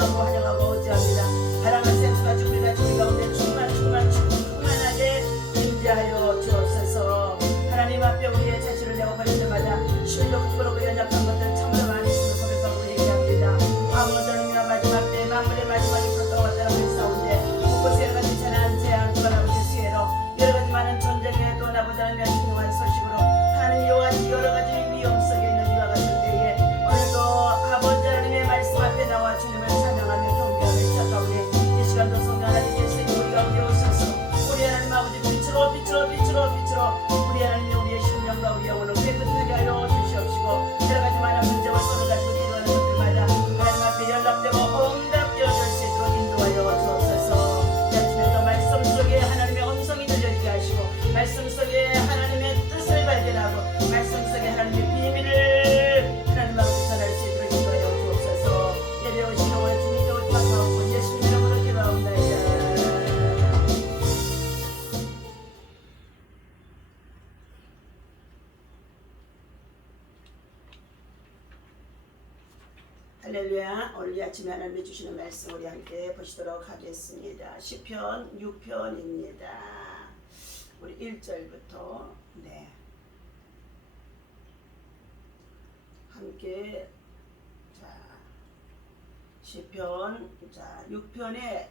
찬양하고 환영하고 어찌합니다. 바람과 샘수가 우리가 우리 가운데 충만하게 임재하여 주옵소서. 하나님 앞에 우리의 자신을 내어 버릴 때마다 심도 부끄럽고 연약한 것들 참으로 많이 있음을 고백하고 얘기합니다. 아무것들이나 마지막 때 만물의 마지막이 가까웠다는 가운데 곳곳에 여러 가지 재난 재앙 또한 아버지 수해로 여러 가지 많은 전쟁에 또 나보다는 면중요한 소식으로 하나님 여러 가지 위험 속에 있는 이와 같은 때에 오늘도 아버지 하나님의 말씀 앞에 나와 주님을 찬양하며 경배하며 찾아오니 이 시간도 성령 하나님의 쓰니 우리 가운데 오셔서 우리 하나님 아버지 빛으로 우리 하나님이 우리의 심령과 우리 영혼을 깨끗하게 하여 주시옵시고 여러 가지 많은 문제와 서로 가지고 기도하는 것들마다 하나님 앞에 연락되고 응답되어 줄 수 있도록 인도하여 주옵소서. 아침에도 말씀 속에 하나님의 음성이 들려지게 하시고 말씀 속에 하나님의 뜻을 발견하고 말씀 속에 하나님의 비밀을 하나님 앞에 전할 수 있도록 인도하여 주옵소서. 예배 오신 오늘 주님의 옷 받아오고 예수님 이름으로 기도하옵나이다. 할렐루야. 오늘 아침에 하나님이 주시는 말씀 우리 함께 보시도록 하겠습니다. 시편 6편입니다. 우리 1절부터 함께 시편 6편의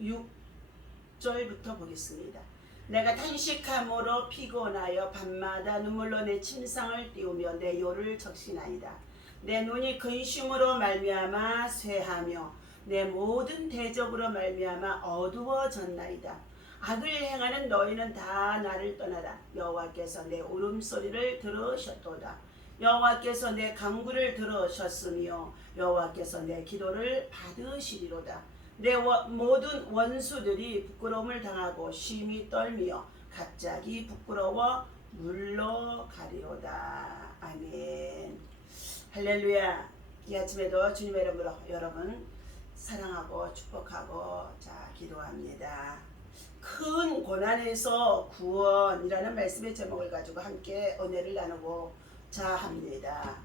6절부터 보겠습니다. 내가 탄식함으로 피곤하여 밤마다 눈물로 내 침상을 띄우며 내 요를 적시나이다. 내 눈이 근심으로 말미암아 쇠하며 내 모든 대적으로 말미암아 어두워졌나이다. 악을 행하는 너희는 다 나를 떠나라. 여호와께서 내 울음소리를 들으셨도다. 여호와께서 내 간구를 들으셨으며 여호와께서 내 기도를 받으시리로다. 내 모든 원수들이 부끄러움을 당하고 심히 떨며 갑자기 부끄러워 물러가리로다. 아멘. 할렐루야. 이 아침에도 주님의 이름으로 여러분 사랑하고 축복하고 기도합니다. 큰 고난에서 구원이라는 말씀의 제목을 가지고 함께 은혜를 나누고자 합니다.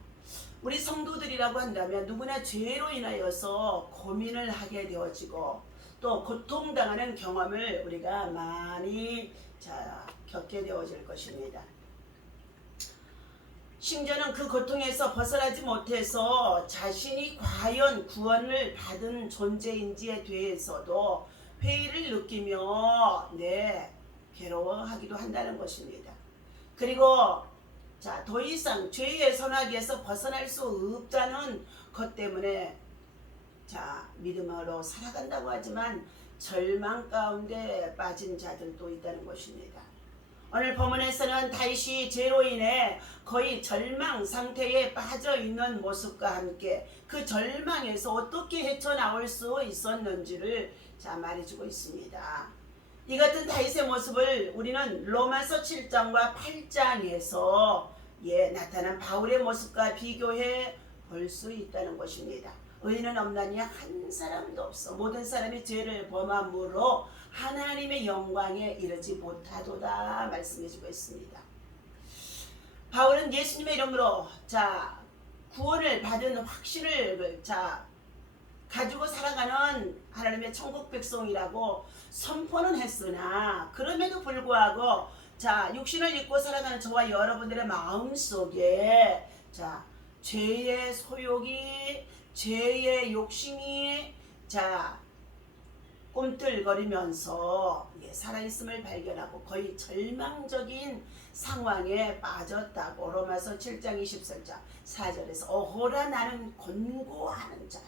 우리 성도들이라고 한다면 누구나 죄로 인하여서 고민을 하게 되어지고 또 고통당하는 경험을 우리가 많이 겪게 되어질 것입니다. 심지어는 그 고통에서 벗어나지 못해서 자신이 과연 구원을 받은 존재인지에 대해서도 회의를 느끼며 괴로워하기도 한다는 것입니다. 그리고 더 이상 죄의 선악에서 벗어날 수 없다는 것 때문에 믿음으로 살아간다고 하지만 절망 가운데 빠진 자들도 있다는 것입니다. 오늘 본문에서는 다윗이 죄로 인해 거의 절망 상태에 빠져 있는 모습과 함께 그 절망에서 어떻게 헤쳐나올 수 있었는지를 말해주고 있습니다. 이 같은 다윗의 모습을 우리는 로마서 7장과 8장에서 나타난 바울의 모습과 비교해 볼 수 있다는 것입니다. 의인은 없나니 한 사람도 없어 모든 사람이 죄를 범함으로 하나님의 영광에 이르지 못하도다 말씀해주고 있습니다. 바울은 예수님의 이름으로 구원을 받은 확신을 가지고 살아가는 하나님의 천국 백성이라고 선포는 했으나 그럼에도 불구하고 육신을 입고 살아가는 저와 여러분들의 마음속에 죄의 소욕이 죄의 욕심이 꿈틀거리면서 살아있음을 발견하고 거의 절망적인 상황에 빠졌다고 로마서 7장 24절 4절에서 오호라 나는 권고하는 자다.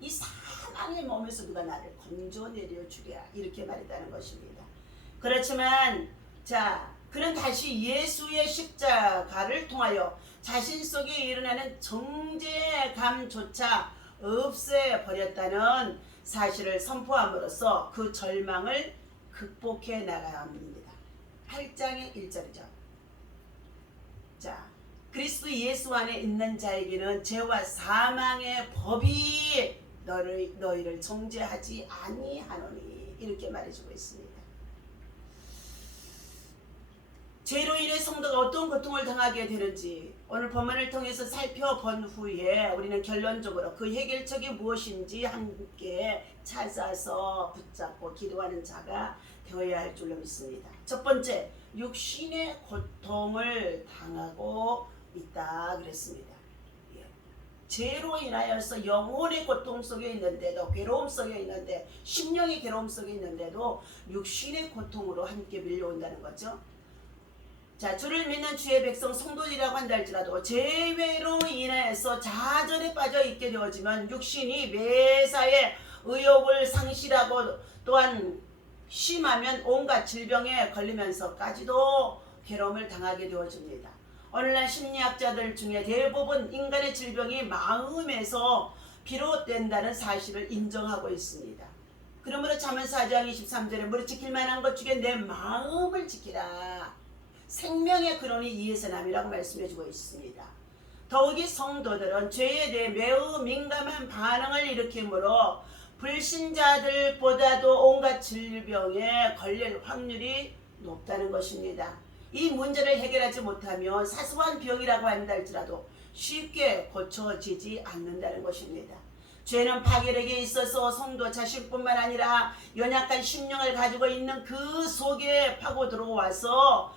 이 사망의 몸에서 누가 나를 건져내려 주랴 이렇게 말했다는 것입니다. 그렇지만 그는 다시 예수의 십자가를 통하여 자신 속에 일어나는 정죄감조차 없애버렸다는 사실을 선포함으로써 그 절망을 극복해 나가야 합니다. 8장의 1절이죠. 그리스도 예수 안에 있는 자에게는 죄와 사망의 법이 너희를 정죄하지 아니하노니 이렇게 말해주고 있습니다. 죄로 인해 성도가 어떤 고통을 당하게 되는지 오늘 본문을 통해서 살펴본 후에 우리는 결론적으로 그 해결책이 무엇인지 함께 찾아서 붙잡고 기도하는 자가 되어야 할 줄로 믿습니다. 첫 번째, 육신의 고통을 당하고 있다 그랬습니다. 죄로 인하여서 영혼의 고통 속에 있는데도, 괴로움 속에 있는데, 심령의 괴로움 속에 있는데도 육신의 고통으로 함께 밀려온다는 거죠. 자, 주를 믿는 주의 백성 성도들이라고 한다 할지라도 죄로 인해서 좌절에 빠져 있게 되어지면 육신이 매사에 의욕을 상실하고 또한 심하면 온갖 질병에 걸리면서까지도 괴로움을 당하게 되어집니다. 오늘날 심리학자들 중에 대부분 인간의 질병이 마음에서 비롯된다는 사실을 인정하고 있습니다. 그러므로 잠언 4장 23절에 무릇 지킬 만한 것 중에 내 마음을 지키라. 생명의 근원이 이에서 남이라고 말씀해주고 있습니다. 더욱이 성도들은 죄에 대해 매우 민감한 반응을 일으키므로 불신자들보다도 온갖 질병에 걸릴 확률이 높다는 것입니다. 이 문제를 해결하지 못하면 사소한 병이라고 한다 할지라도 쉽게 고쳐지지 않는다는 것입니다. 죄는 파괴력에 있어서 성도 자신뿐만 아니라 연약한 심령을 가지고 있는 그 속에 파고 들어와서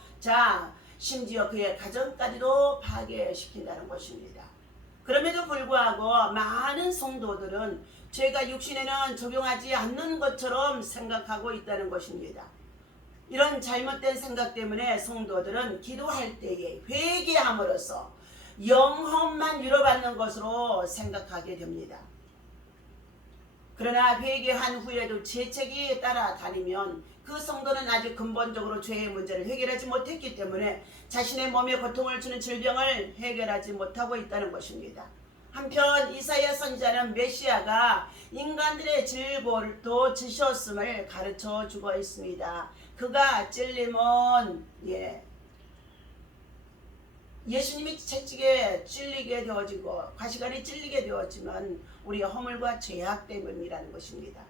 심지어 그의 가정까지도 파괴시킨다는 것입니다. 그럼에도 불구하고 많은 성도들은 죄가 육신에는 적용하지 않는 것처럼 생각하고 있다는 것입니다. 이런 잘못된 생각 때문에 성도들은 기도할 때에 회개함으로써 영혼만 위로받는 것으로 생각하게 됩니다. 그러나 회개한 후에도 재책이 따라다니면 그 성도는 아직 근본적으로 죄의 문제를 해결하지 못했기 때문에 자신의 몸에 고통을 주는 질병을 해결하지 못하고 있다는 것입니다. 한편 이사야 선지자는 메시아가 인간들의 질고도 지셨음을 가르쳐 주고 있습니다. 그가 찔림은 예수님이 채찍에 찔리게 되어지고 가시관에 찔리게 되었지만 우리가 허물과 죄악 때문이라는 것입니다.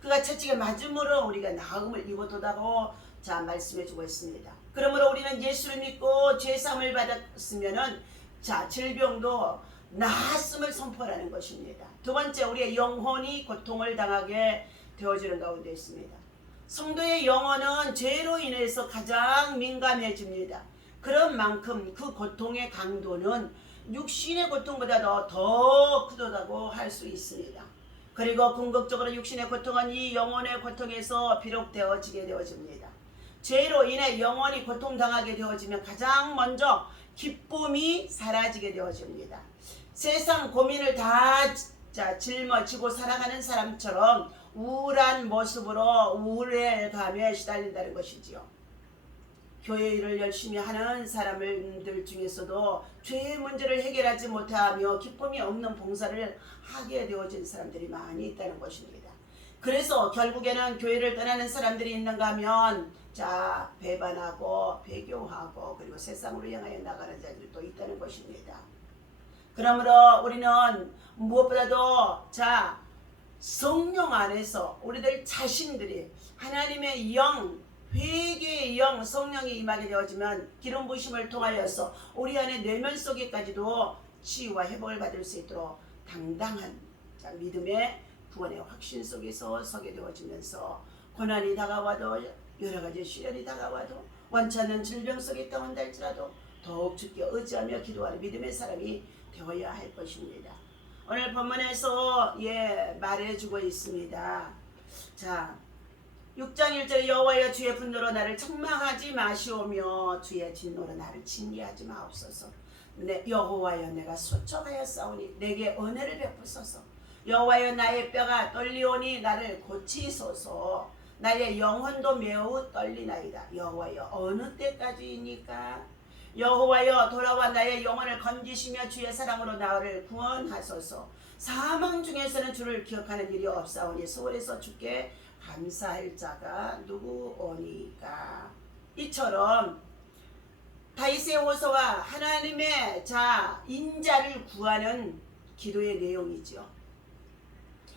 그가 채찍에 맞음으로 우리가 나음을 입었다고 말씀해주고 있습니다. 그러므로 우리는 예수를 믿고 죄사함을 받았으면은 질병도 나았음을 선포하는 것입니다. 두 번째, 우리의 영혼이 고통을 당하게 되어지는 가운데 있습니다. 성도의 영혼은 죄로 인해서 가장 민감해집니다. 그런 만큼 그 고통의 강도는 육신의 고통보다 더 크다고 할 수 있습니다. 그리고 궁극적으로 육신의 고통은 이 영혼의 고통에서 비롯되어지게 되어집니다. 죄로 인해 영혼이 고통당하게 되어지면 가장 먼저 기쁨이 사라지게 되어집니다. 세상 고민을 다 짊어지고 살아가는 사람처럼 우울한 모습으로 우울감에 시달린다는 것이지요. 교회 일을 열심히 하는 사람들 중에서도 죄의 문제를 해결하지 못하며 기쁨이 없는 봉사를 하게 되어진 사람들이 많이 있다는 것입니다. 그래서 결국에는 교회를 떠나는 사람들이 있는가 하면 배반하고 배교하고 그리고 세상으로 향하여 나가는 자들이 또 있다는 것입니다. 그러므로 우리는 무엇보다도 성령 안에서 우리들 자신들이 하나님의 영, 회개의 영, 성령이 임하게 되어지면 기름 부으심을 통하여서 우리 안에 내면 속에까지도 치유와 회복을 받을 수 있도록 당당한 믿음의 구원의 확신 속에서 서게 되어지면서 고난이 다가와도 여러 가지 시련이 다가와도 원치 않는 질병 속에 있다 한다 할지라도 더욱 주께 의지하며 기도하는 믿음의 사람이 되어야 할 것입니다. 오늘 본문에서 말해주고 있습니다. 6장 1절에 여호와여 주의 분노로 나를 책망하지 마시오며 주의 진노로 나를 징계하지 마옵소서. 여호와여 내가 소청하여 싸우니 내게 은혜를 베푸소서. 여호와여 나의 뼈가 떨리오니 나를 고치소서. 나의 영혼도 매우 떨리나이다. 여호와여 어느 때까지이니까? 여호와여 돌아와 나의 영혼을 건지시며 주의 사랑으로 나를 구원하소서. 사망 중에서는 주를 기억하는 일이 없사오니 소홀에서 주께 감사할 자가 누구오니까. 이처럼 다윗의 호소와 하나님의 인자를 구하는 기도의 내용이죠.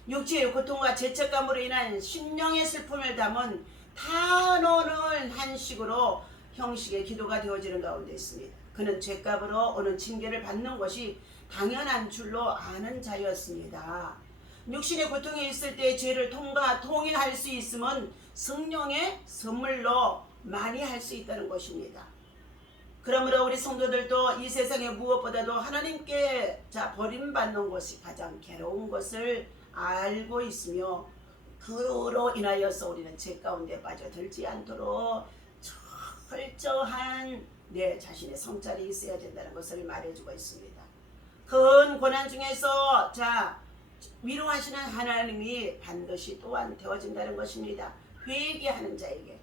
육체의 고통과 죄책감으로 인한 심령의 슬픔을 담은 탄원을 한 식으로 형식의 기도가 되어지는 가운데 있습니다. 그는 죄값으로 오는 징계를 받는 것이 당연한 줄로 아는 자였습니다. 육신의 고통이 있을 때 죄를 통일할 수 있으면 성령의 선물로 많이 할 수 있다는 것입니다. 그러므로 우리 성도들도 이 세상에 무엇보다도 하나님께 버림받는 것이 가장 괴로운 것을 알고 있으며 그로 인하여서 우리는 죄 가운데 빠져들지 않도록 철저한 내 자신의 성찰이 있어야 된다는 것을 말해주고 있습니다. 큰 고난 중에서 위로하시는 하나님이 반드시 또한 되어진다는 것입니다. 회개하는 자에게.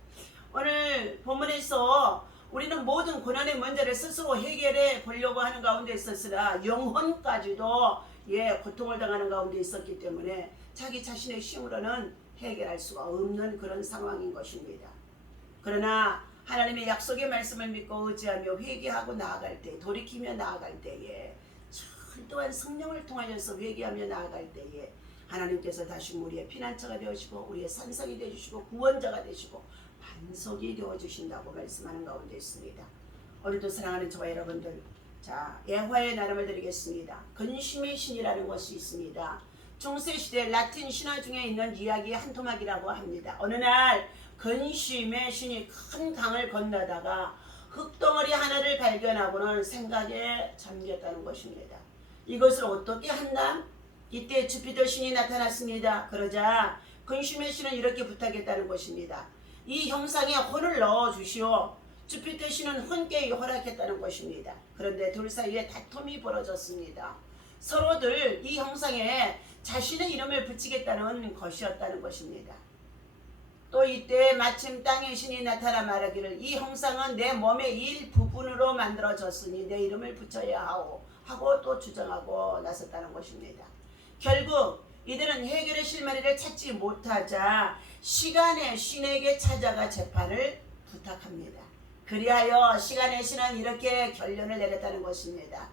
오늘 본문에서 우리는 모든 고난의 문제를 스스로 해결해 보려고 하는 가운데 있었으나 영혼까지도 고통을 당하는 가운데 있었기 때문에 자기 자신의 힘으로는 해결할 수가 없는 그런 상황인 것입니다. 그러나 하나님의 약속의 말씀을 믿고 의지하며 회개하고 나아갈 때, 돌이키며 나아갈 때에 철도한 성령을 통하여서 회개하며 나아갈 때에 하나님께서 다시 우리의 피난처가 되어주시고 우리의 산성이 되어주시고 구원자가 되시고 반석이 되어주신다고 말씀하는 가운데 있습니다. 오늘도 사랑하는 저와 여러분들, 예화의 나름을 드리겠습니다. 근심의 신이라는 것이 있습니다. 중세시대 라틴 신화 중에 있는 이야기의 한 토막이라고 합니다. 어느 날 근심의 신이 큰 강을 건너다가 흙덩어리 하나를 발견하고는 생각에 잠겼다는 것입니다. 이것을 어떻게 한다? 이때 주피터 신이 나타났습니다. 그러자 근심의 신은 이렇게 부탁했다는 것입니다. 이 형상에 혼을 넣어주시오. 주피터 신은 흔쾌히 허락했다는 것입니다. 그런데 둘 사이에 다툼이 벌어졌습니다. 서로들 이 형상에 자신의 이름을 붙이겠다는 것이었다는 것입니다. 또 이때 마침 땅의 신이 나타나 말하기를 이 형상은 내 몸의 일부분으로 만들어졌으니 내 이름을 붙여야 하고 또 주장하고 나섰다는 것입니다. 결국 이들은 해결의 실마리를 찾지 못하자 시간의 신에게 찾아가 재판을 부탁합니다. 그리하여 시간의 신은 이렇게 결론을 내렸다는 것입니다.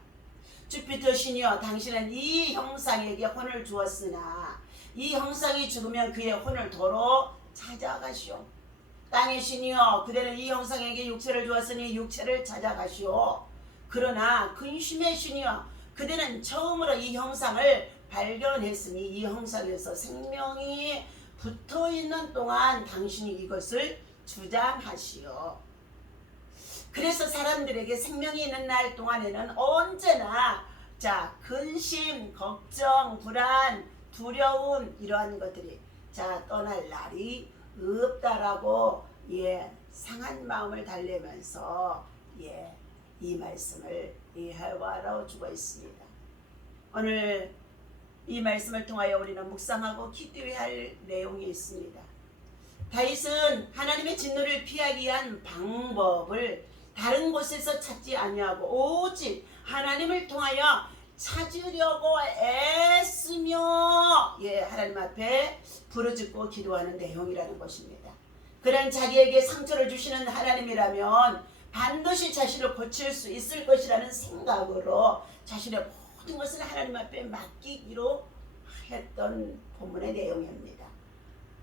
주피터 신이여, 당신은 이 형상에게 혼을 주었으나 이 형상이 죽으면 그의 혼을 도로 찾아가시오. 땅의 신이여, 그대는 이 형상에게 육체를 주었으니 육체를 찾아가시오. 그러나 근심의 신이여, 그대는 처음으로 이 형상을 발견했으니 이 형상에서 생명이 붙어있는 동안 당신이 이것을 주장하시오. 그래서 사람들에게 생명이 있는 날 동안에는 언제나 근심, 걱정, 불안, 두려움 이러한 것들이 떠날 날이 없다라고 상한 마음을 달래면서 이 말씀을 해와라고 주고 있습니다. 오늘 이 말씀을 통하여 우리는 묵상하고 기도해야 할 내용이 있습니다. 다윗은 하나님의 진노를 피하기 위한 방법을 다른 곳에서 찾지 아니하고 오직 하나님을 통하여 찾으려고 애쓰며 하나님 앞에 부르짖고 기도하는 내용이라는 것입니다. 그런 자기에게 상처를 주시는 하나님이라면 반드시 자신을 고칠 수 있을 것이라는 생각으로 자신의 모든 것을 하나님 앞에 맡기기로 했던 본문의 내용입니다.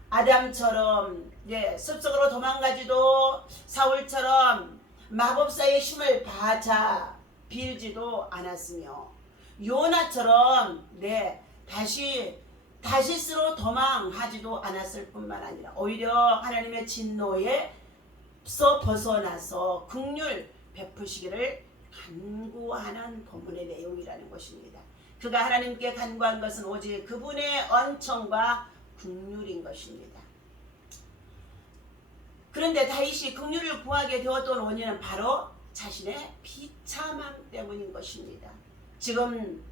아담처럼 숲속으로 도망가지도 사울처럼 마법사의 힘을 빌지도 않았으며 요나처럼 다시스로 도망하지도 않았을 뿐만 아니라 오히려 하나님의 진노에서 벗어나서 긍휼 베푸시기를 간구하는 본문의 내용이라는 것입니다. 그가 하나님께 간구한 것은 오직 그분의 언총과 긍휼인 것입니다. 그런데 다윗이 긍휼을 구하게 되었던 원인은 바로 자신의 비참함 때문인 것입니다. 지금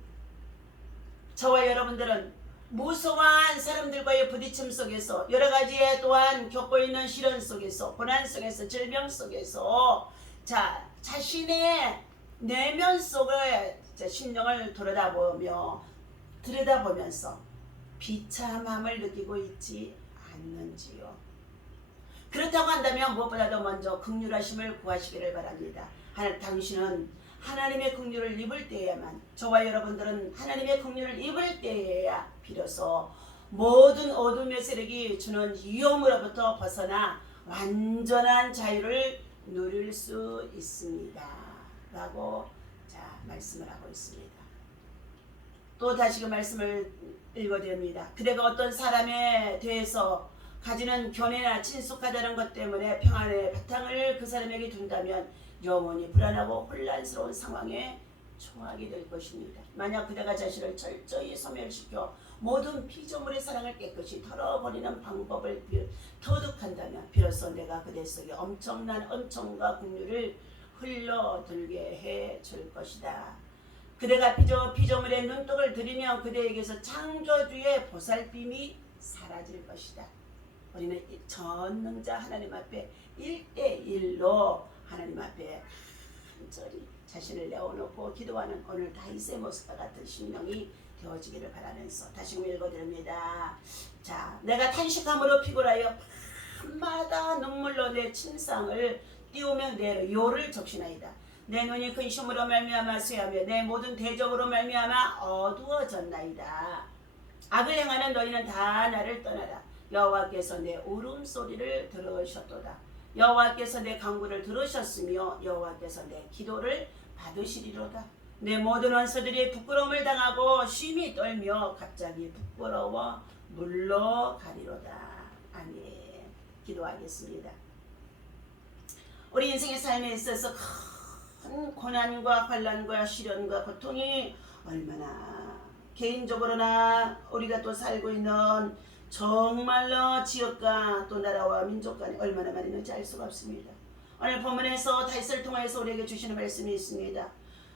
저와 여러분들은 무수한 사람들과의 부딪힘 속에서 여러 가지의 또한 겪고 있는 시련 속에서 고난 속에서 질병 속에서 자신의 내면 속에 심령을 들여다보면서 비참함을 느끼고 있지 않는지요. 그렇다고 한다면 무엇보다도 먼저 긍휼하심을 구하시기를 바랍니다. 당신은 하나님의 긍휼을 입을 때에만, 저와 여러분들은 하나님의 긍휼을 입을 때에야 비로소 모든 어둠의 세력이 주는 위험으로부터 벗어나 완전한 자유를 누릴 수 있습니다. 라고 말씀을 하고 있습니다. 또 다시 그 말씀을 읽어드립니다. 그대가 어떤 사람에 대해서 가지는 견해나 친숙하다는 것 때문에 평안의 바탕을 그 사람에게 둔다면 영원히 불안하고 혼란스러운 상황에 처하게 될 것입니다. 만약 그대가 자신을 철저히 소멸시켜 모든 피조물의 사랑을 깨끗이 털어버리는 방법을 터득한다면 비로소 내가 그대 속에 엄청난 은총과 긍휼을 흘러들게 해 줄 것이다. 그대가 피조물의 눈독을 들이면 그대에게서 창조주의 보살핌이 사라질 것이다. 우리는 전능자 하나님 앞에 1대1로 하나님 앞에 간절히 자신을 내어놓고 기도하는 오늘 다윗의 모습과 같은 심령이 되어지기를 바라면서 다시 읽어드립니다. 자, 내가 탄식함으로 피곤하여 밤마다 눈물로 내 침상을 띄우며 내 요를 적시나이다. 내 눈이 근심으로 말미암아 쇠하며 내 모든 대적으로 말미암아 어두워졌나이다. 악을 행하는 너희는 다 나를 떠나라. 여호와께서 내 울음소리를 들으셨도다. 여호와께서 내 간구를 들으셨으며 여호와께서 내 기도를 받으시리로다. 내 모든 원수들이 부끄러움을 당하고 심히 떨며 갑자기 부끄러워 물러가리로다. 아멘. 기도하겠습니다. 우리 인생의 삶에 있어서 큰 고난과 환난과 시련과 고통이 얼마나 개인적으로나 우리가 또 살고 있는 정말로 지역과 또 나라와 민족 간에 얼마나 많이 있는지 알 수가 없습니다. 오늘 본문에서 다윗을 통하여서 우리에게 주시는 말씀이 있습니다.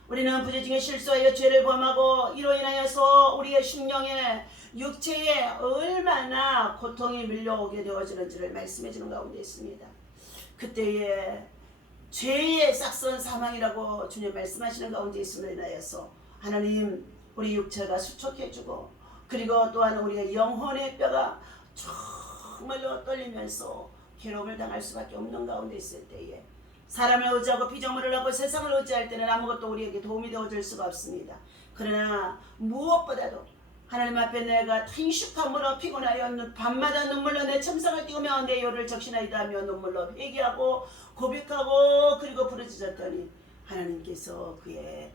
우리는 부재중에 실수하여 죄를 범하고 이로 인하여서 우리의 심령에 육체에 얼마나 고통이 밀려오게 되어지는지를 말씀해 주는 가운데 있습니다. 그때에 죄의 싹선 사망이라고 주님 말씀하시는 가운데 있음을 인하여서 하나님 우리 육체가 수척해지고 그리고 또한 우리의 영혼의 뼈가 정말로 떨리면서 괴로움을 당할 수밖에 없는 가운데 있을 때에 사람을 의지하고 피조물을 하고 세상을 의지할 때는 아무것도 우리에게 도움이 되어줄 수가 없습니다. 그러나 무엇보다도 하나님 앞에 내가 탄식함으로 피곤하여 밤마다 눈물로 내 침상을 띄우며 내 요를 적시나이다 하며 눈물로 회개하고 고백하고 그리고 부르짖었더니 하나님께서 그의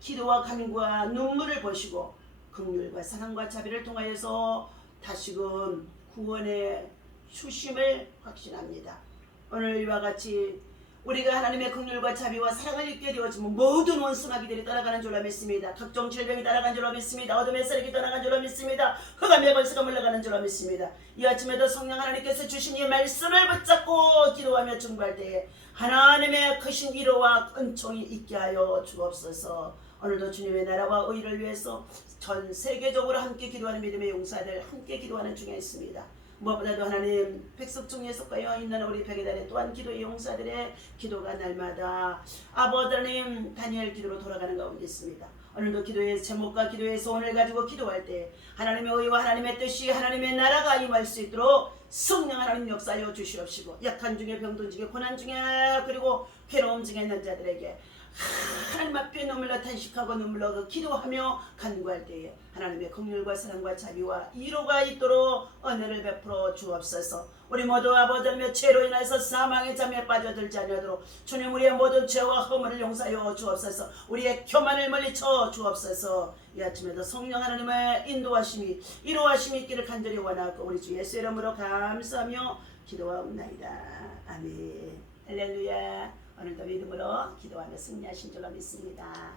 기도와 간구와 눈물을 보시고 긍휼과 사랑과 자비를 통하여서 다시금 구원의 주심을 확신합니다. 오늘 이와 같이 우리가 하나님의 긍휼과 자비와 사랑을 입게 되어지면 모든 원수마귀들이 따라가는 줄로 믿습니다. 각종 질병이 따라간 줄로 믿습니다. 어둠의 세력이 떠나간 줄로 믿습니다. 흑암의 권세가 물러가는 줄로 믿습니다. 이 아침에도 성령 하나님께서 주신 이 말씀을 붙잡고 기도하며 중보할 때에 하나님의 크신 위로와 은총이 있게 하여 주옵소서. 오늘도 주님의 나라와 의를 위해서 전 세계적으로 함께 기도하는 믿음의 용사들 함께 기도하는 중에 있습니다. 무엇보다도 하나님 백석 중에 속하여 있는 우리 백의단의 또한 기도의 용사들의 기도가 날마다 아버지 하나님 다니엘 기도로 돌아가는 가운데 있습니다. 오늘도 기도의 제목과 기도의 소원을 가지고 기도할 때 하나님의 의와 하나님의 뜻이 하나님의 나라가 임할 수 있도록 성령 하나님 역사하여 주시옵시고 약한 중에 병든 중에 고난 중에 그리고 괴로움 중에 있는 자들에게 하나님 앞에 눈물로 탄식하고 눈물로 기도하며 간구할 때에 하나님의 긍휼과 사랑과 자비와 위로가 있도록 은혜를 베풀어 주옵소서. 우리 모두 아버지 하나님의 죄로 인해서 사망의 잠에 빠져들지 않도록 주님 우리의 모든 죄와 허물을 용서하여 주옵소서. 우리의 교만을 멀리쳐 주옵소서. 이 아침에도 성령 하나님의 인도하심이 이로하심이 있기를 간절히 원하고 우리 주 예수 이름으로 감사하며 기도하옵나이다. 아멘. 할렐루야. 오늘도 믿음으로 기도하며 승리하신 줄로 믿습니다.